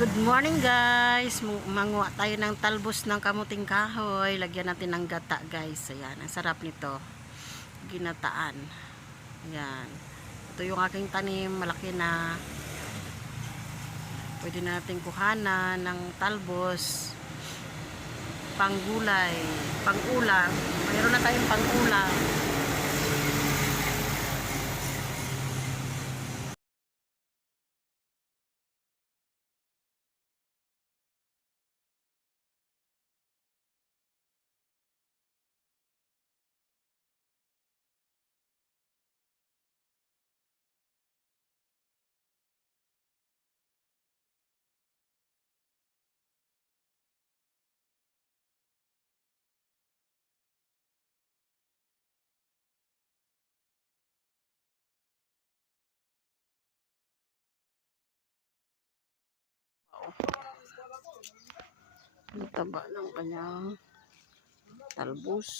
Good morning guys. Manguha tayo ng talbos ng kamuting kahoy. Lagyan natin ng gata guys. Ayan, ang sarap nito. Ginataan. Ayan. Ito yung aking tanim, malaki na. Pwede natin kuhanan ng talbos. Panggulay, pangulam. Mayroon na tayong pangulam. Ang taba ng kanyang talbos.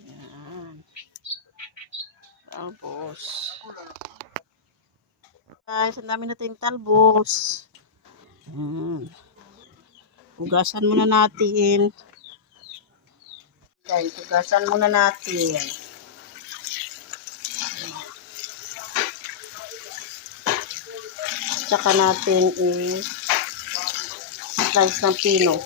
Ayan. Talbos. Guys, ang dami nating talbos. Hugasan muna natin. Guys, hugasan muna natin. Tsaka natin i-slice ng pino.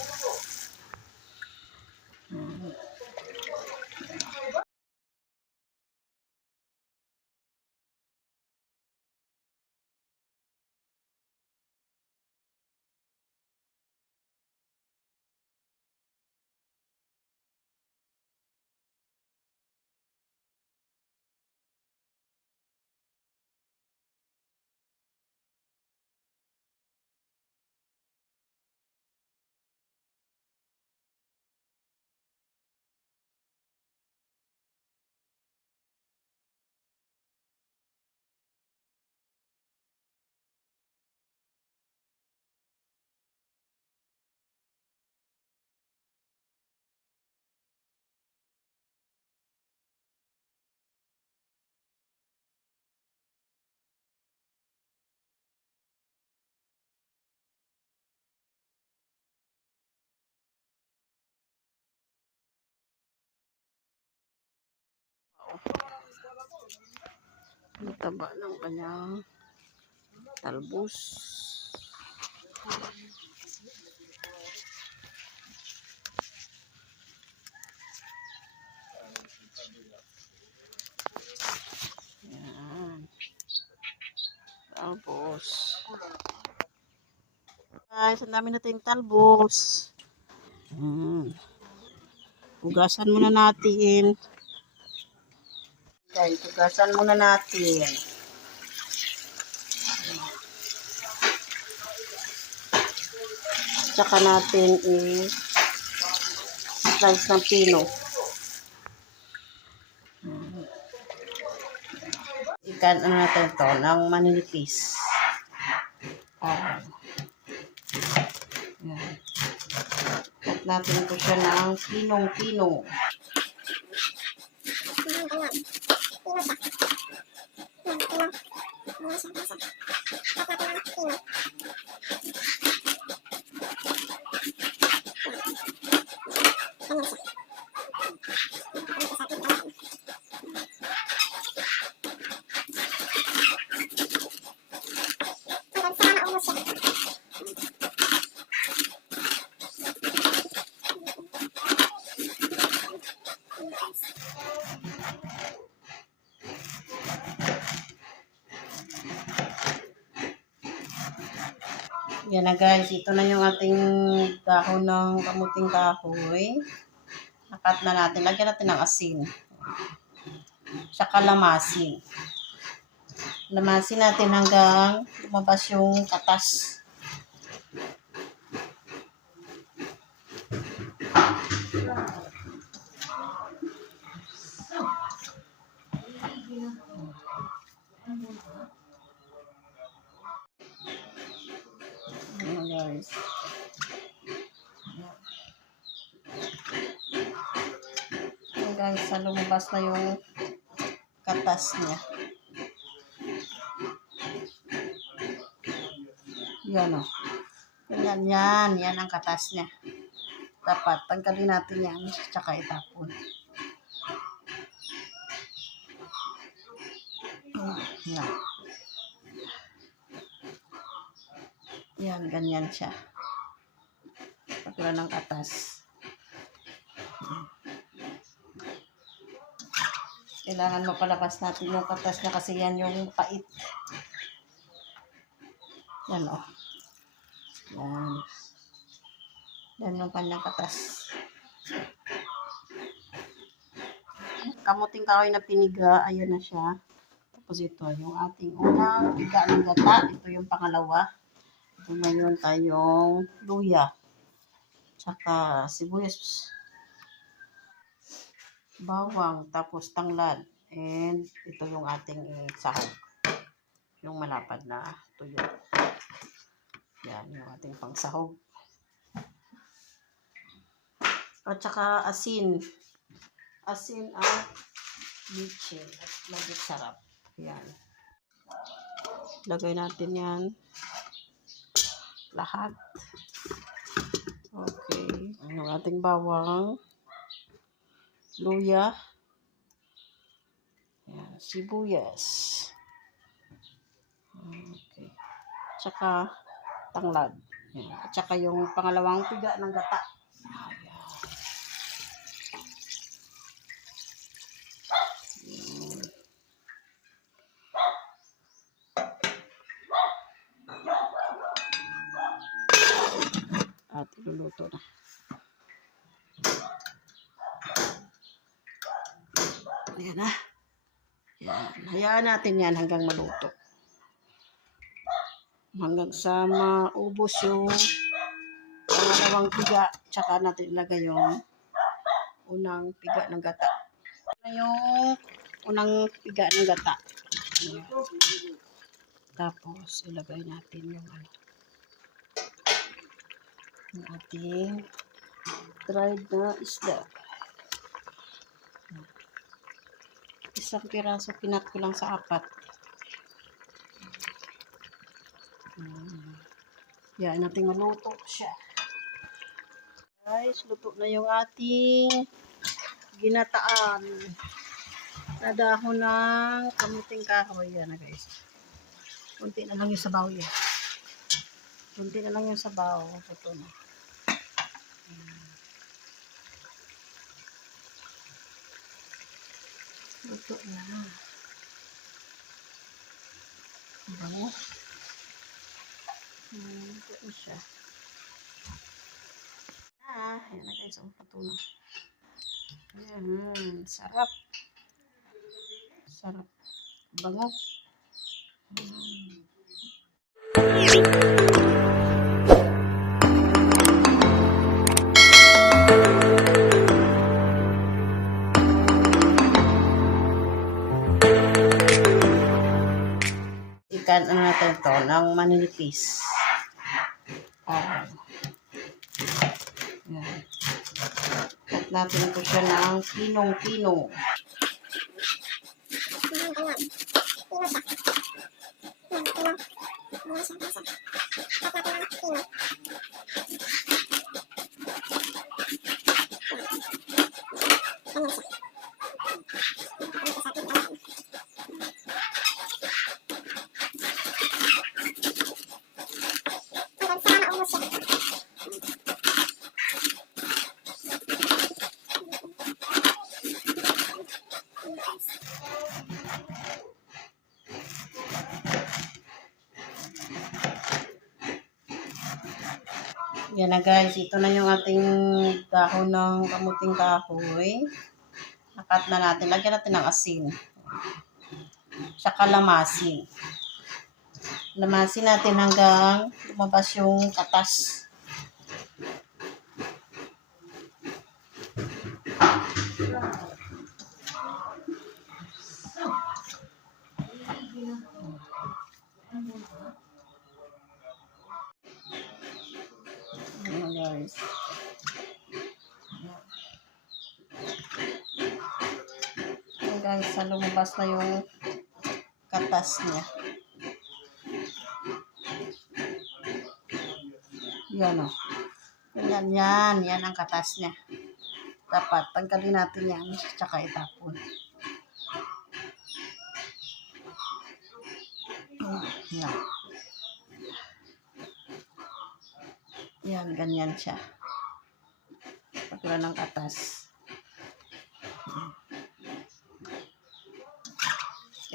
Ang taba ng kanyang talbos. Ayan. Talbos. Guys, ang dami nating talbos. Hugasan muna natin. Guys, hugasan muna natin. Tsaka natin i-slice ng pino. Ikan ano natin ito ng maninipis. At natin ito siya ng pinong-pinong. Yan na guys, ito na yung ating dahon ng kamuting kahoy. Nakat na natin. Lagyan natin ng asin. Tsaka lamasin. Lamasin natin hanggang lumabas yung katas. Ayan guys. guys, sa lumabas na yung katas niya. Yan o. Yan ang katas niya. Dapat tanggalin natin yan, tsaka itapon. Yan. Yan, ganyan siya. Pag wala ng katas. Kailangan mapalabas natin yung katas niya kasi yan yung pait. Yan o. Yan. Yan yung kanyang katas. Kamuting kahoy na piniga, ayun na siya. Tapos ito, yung ating unang piga ng gata. Ito yung pangalawa. Ito ngayon tayong luya. Tsaka sibuyas. Bawang. Tapos tanglad. And ito yung ating sahog. Yung malapad na tuyo. Yan, yung ating pangsahog. At saka asin. Asin at michin. At magiging sarap. Yan. Lagay natin yan. Lahat. Okay. Yung ating bawang. Luya. Yan. Sibuyas. Okay. Tsaka tanglad. Yan. At saka yung pangalawang piga ng gata. At iluluto na. Ayan na. Yan. Hayaan natin yan hanggang maluto. Hanggang sa maubos yung pangalawang piga. Tsaka natin ilagay yung unang piga ng gata. Yung unang piga ng gata. Ayan. Tapos ilagay natin yung yung ating dried na isda. Isang piraso pinat ko lang sa 4. Yan natin maluto siya. Guys, luto na yung ating ginataan na dahon ng kamuting kahoy. Yan na guys. Kunti na lang yung sabaw yan. Kunti na lang yung sabaw. Ito na. Luto na. Bango. Luto na siya. Ayan na guys. Luto na. Ayan. Sarap. Sarap. Bango. Ikan ano natin ito ng maninipis. Yan. At natin po siya ng pinong-pinong. Yan na guys, ito na yung ating dahon ng kamuting kahoy. Nakat na natin. Lagyan natin ng asin. Tsaka lamasin. Lamasin natin hanggang lumabas yung katas. Ayan guys. guys, sa lumabas na yung katas niya. Yan o. Yan ang katas niya. Dapat tanggalin natin yan, tsaka itapon. Yan. Yan, ganyan siya. Pag wala ng katas.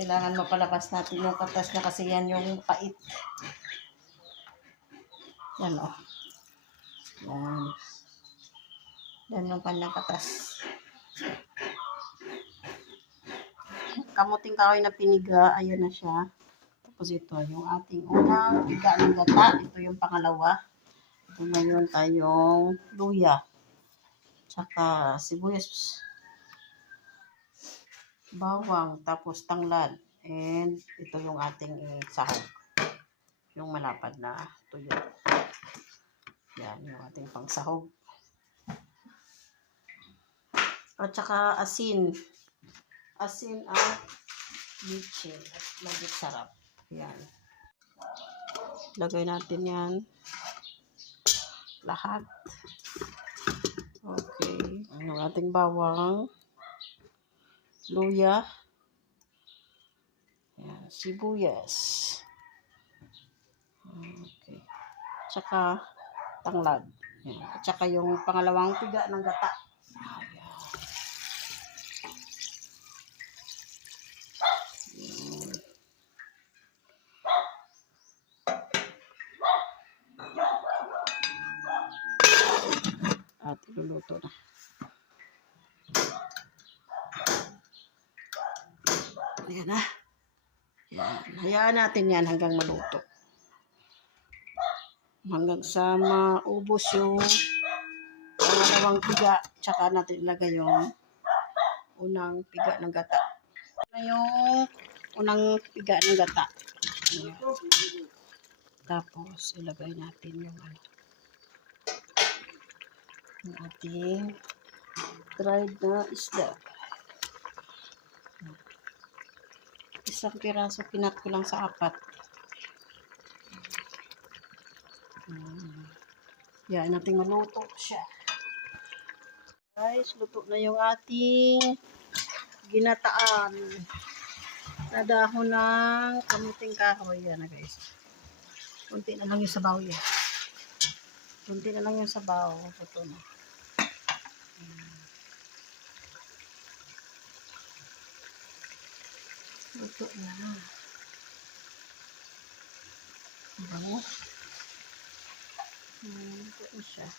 Kailangan mapalabas natin yung katas na kasi yan yung pait. Yan o. Yan. Yan yung kanyang katas. Kamuting kahoy na piniga, ayun na siya. Tapos ito, yung ating unang piga ng gata. Ito yung pangalawa. Ito ngayon tayong luya. Tsaka sibuyas. Bawang. Tapos tanglad. And ito yung ating sahog. Yung malapad na tuyo. Yan, yung ating pangsahog. At saka asin. Asin at litchi. At magiging sarap. Yan. Lagay natin yan. Lahat. Okay. Ang ating bawang. Luya. Yan. Sibuyas. Okay. Tsaka tanglad. Yan. At saka yung pangalawang piga ng gata. At iluluto na. Ayan na. Yan. Hayaan natin yan hanggang maluto. Hanggang sa maubos yung pangalawang piga. Tsaka natin ilagay yung unang piga ng gata. Yung unang piga ng gata. Ayan. Tapos ilagay natin yung yung ating dried na isda. Isang piraso, pinat ko lang sa 4. Yan, natin maluto siya. Guys, luto na yung ating ginataan na dahon ng kamuting kahoy. Yan na guys. Kunti na lang yung sabaw yan. Kunti na lang yung sabaw. Ito na. Luto na. Bango. Luto na siya.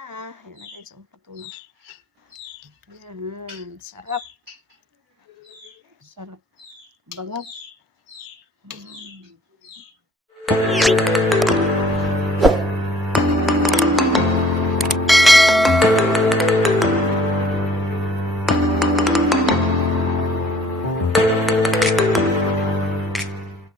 Ayan na guys. Luto na. Ayan. Sarap. Sarap. Bango.